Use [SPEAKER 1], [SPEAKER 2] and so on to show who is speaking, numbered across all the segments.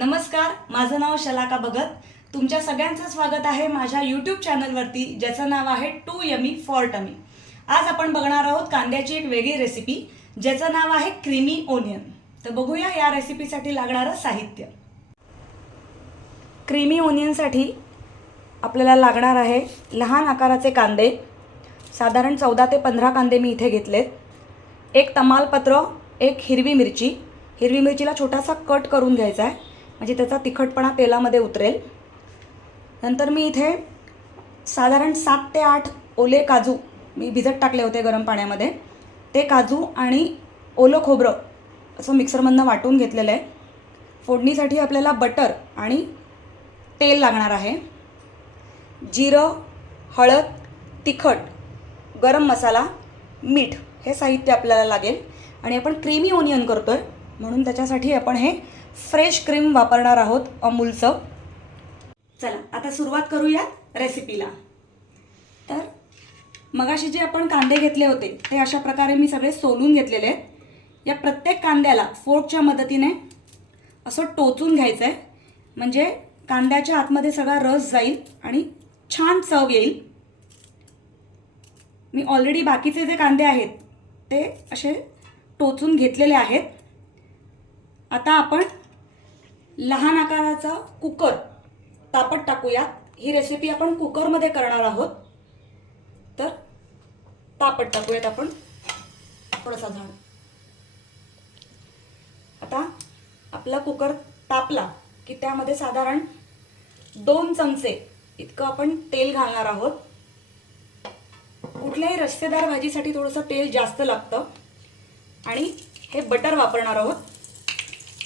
[SPEAKER 1] नमस्कार माझं नाव शलाका भगत तुमच्या सगळ्यांचं स्वागत आहे माझ्या यूट्यूब चॅनलवरती ज्याचं नाव आहे टू यमी फॉर टमी. आज आपण बघणार आहोत कांद्याची एक वेगळी रेसिपी ज्याचं नाव आहे क्रीमी ओनियन. तर बघूया या रेसिपीसाठी लागणारं साहित्य. क्रीमी ओनियनसाठी आपल्याला लागणार आहे लहान आकाराचे कांदे. साधारण चौदा ते पंधरा कांदे मी इथे घेतलेत. एक तमालपत्र एक हिरवी मिरची. हिरवी मिरचीला छोटासा कट करून घ्यायचा आहे. म्हणजे त्याचा तिखटपणा तेलामध्ये उतरेल. नंतर मी इथे साधारण सात ते आठ ओले काजू मी भिजत टाकले होते गरम पाण्यामध्ये. ते काजू आणि ओलं खोबरं असं मिक्सरमधनं वाटून घेतलेलं आहे. फोडणीसाठी आपल्याला बटर आणि तेल लागणार आहे. जिरं हळद तिखट गरम मसाला मीठ हे साहित्य आपल्याला लागेल. आणि आपण क्रीमी ओनियन करतो आहे म्हणून त्याच्यासाठी आपण हे फ्रेश क्रीम वापरणार आहोत अमूलचं. चला आता सुरुवात करूया रेसिपीला तर मगाशी जे आपण कांदे घेतले होते ते अशा प्रकारे मी सगळे सोलून घेतलेले आहेत. या प्रत्येक कांद्याला फोर्कच्या मदतीने असं टोचून घ्यायचं आहे म्हणजे कांद्याच्या आतमध्ये सगळा रस जाईल आणि छान चव येईल. मी ऑलरेडी बाकीचे जे कांदे आहेत ते असे टोचून घेतलेले आहेत. आता आपण लहान आकाराचा कुकर तापत टाकूया ही रेसिपी आपण कुकरमध्ये करणार आहोत. तर तापत टाकूयात आपण. थोडासा झाड. आता आपला कुकर तापला की त्यामध्ये साधारण दोन चमचे इतकं आपण तेल घालणार आहोत. कुठल्याही रस्तेदार भाजीसाठी थोडंसं तेल जास्त लागतं. आणि हे बटर वापरणार आहोत.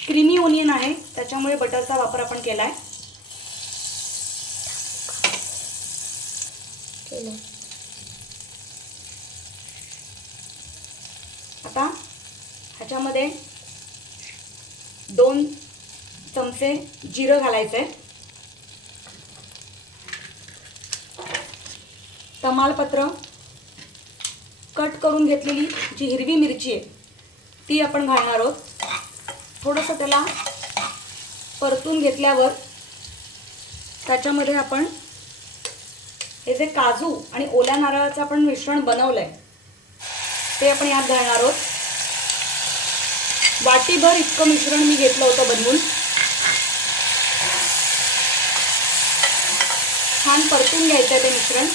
[SPEAKER 1] क्रीमी ओनियन आहे त्याच्यामुळे बटरचा वापर आपण केला. आहे आता ह्याच्यामध्ये दोन चमचे जिरं घालायचं आहे तमालपत्र कट करून घेतलेली जी हिरवी मिरची आहे ती आपण घालणार आहोत. थोडंसं त्याला परतून घेतल्यावर त्याच्यामध्ये आपण हे जे काजू आणि ओल्या नारळाचं आपण मिश्रण बनवलं आहे ते आपण यात घालणार आहोत. वाटीभर इतकं मिश्रण मी घेतलं होतं बनवून. छान परतून घ्यायचं आहे ते मिश्रण.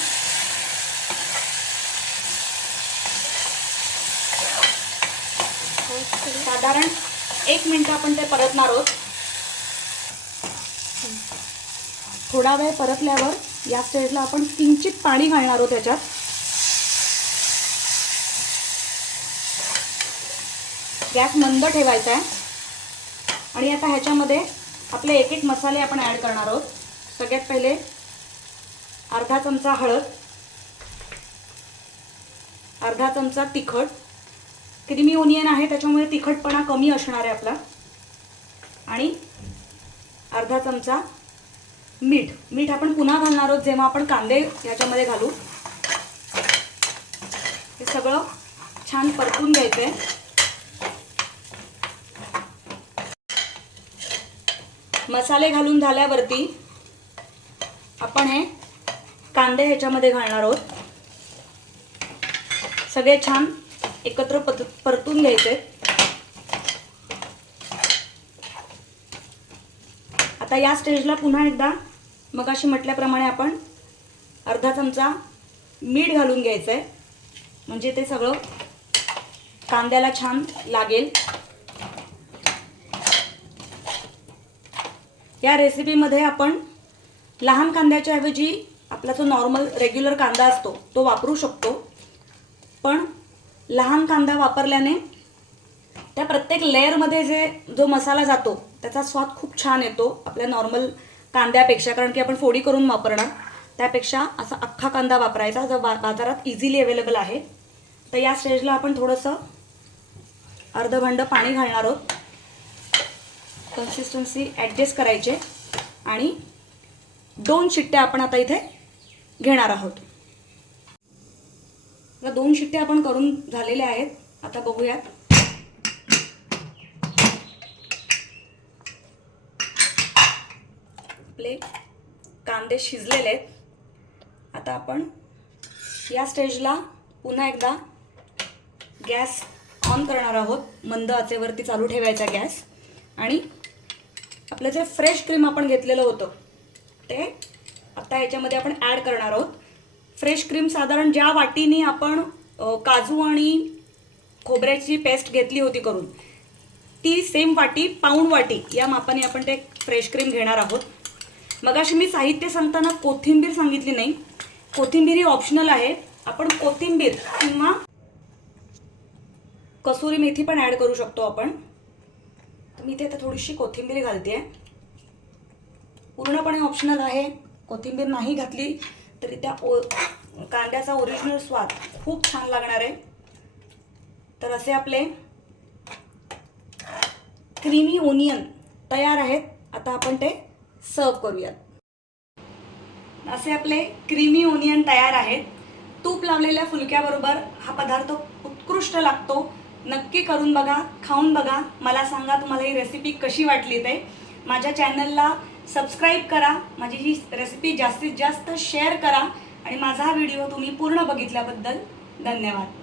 [SPEAKER 1] साधारण एक मिनटं आपण ते परतणार आहोत. थोडा वेळ परतल्यावर या स्टेजला आपण किंचित पाणी घालणार आहोत त्याच्यात. गॅस मंद ठेवायचा आहे. आणि आता ह्याच्यामध्ये आपले एक एक मसाले आपण ॲड करणार आहोत. सगळ्यात पहिले अर्धा चमचा हळद अर्धा चमचा तिखट क्रीमी ओनियन आहे त्याच्यामुळे तिखटपणा कमी असणार आहे आपला. आणि अर्धा चमचा मीठ. मीठ आपण पुन्हा घालणार आहोत जेव्हा आपण कांदे याच्यामध्ये घालू. हे सगळं छान परतून घ्यायचं आहे मसाले घालून झाल्यावरती आपण हे कांदे ह्याच्यामध्ये घालणार आहोत. सगळे छान एकत्र पत परतून घ्यायचे आता या स्टेजला पुन्हा एकदा मग अशी म्हटल्याप्रमाणे आपण अर्धा चमचा मीठ घालून घ्यायचं आहे म्हणजे ते सगळं कांद्याला छान लागेल. या रेसिपीमध्ये आपण लहान कांद्याच्या ऐवजी आपला जो नॉर्मल रेग्युलर कांदा असतो तो वापरू शकतो. पण लहान कांदा वापरल्याने त्या प्रत्येक लेअरमध्ये जे जो मसाला जातो त्याचा स्वाद खूप छान येतो आपल्या नॉर्मल कांद्यापेक्षा. कारण की आपण फोडी करून वापरणार त्यापेक्षा असा अख्खा कांदा वापरायचा जो बा बाजारात इझिली अवेलेबल आहे. तर या स्टेजला आपण थोडंसं अर्धं भांडं पाणी घालणार आहोत. कन्सिस्टन्सी ॲडजस्ट करायचे. आणि दोन शिट्ट्या आपण आता इथे घेणार आहोत. आता दोन शिट्ट्या आपण करून झालेल्या आहेत. आता बघूयात. आपले कांदे शिजलेले आहेत. आता आपण या स्टेजला पुन्हा एकदा गॅस ऑन करणार आहोत. मंद आचेवरती चालू ठेवायचा गॅस. आणि आपलं जे फ्रेश क्रीम आपण घेतलेलं होतं ते आता याच्यामध्ये आपण ॲड करणार आहोत. फ्रेश क्रीम साधारण ज्या वाटीने आपण काजू आणि खोबऱ्याची पेस्ट घेतली होती करून ती सेम वाटी पाऊण वाटी या मापाने आपण ते फ्रेश क्रीम घेणार आहोत. मगाशी मी साहित्य सांगताना कोथिंबीर सांगितली नाही. कोथिंबीर ही ऑप्शनल आहे. आपण कोथिंबीर किंवा कसुरी मेथी पण ॲड करू शकतो आपण. तर मी इथे आता थोडीशी कोथिंबीर घालते आहे पूर्णपणे ऑप्शनल आहे. कोथिंबीर नाही घातली. तरी त्या ओ कांद्याचा ओरिजिनल स्वाद खूप छान लागणार आहे. तर असे आपले क्रीमी ओनियन तयार आहेत. आता आपण ते सर्व करूयात. असे आपले क्रीमी ओनियन तयार आहेत. तूप लावलेल्या फुलक्याबरोबर हा पदार्थ उत्कृष्ट लागतो. नक्की करून बघा खाऊन बघा. मला सांगा तुम्हाला ही रेसिपी कशी वाटली ते. माझ्या चॅनलला सबस्क्राईब करा माझी ही रेसिपी जास्तीत जास्त शेअर करा आणि माझा हा व्हिडिओ तुम्ही पूर्ण बघितल्याबद्दल धन्यवाद.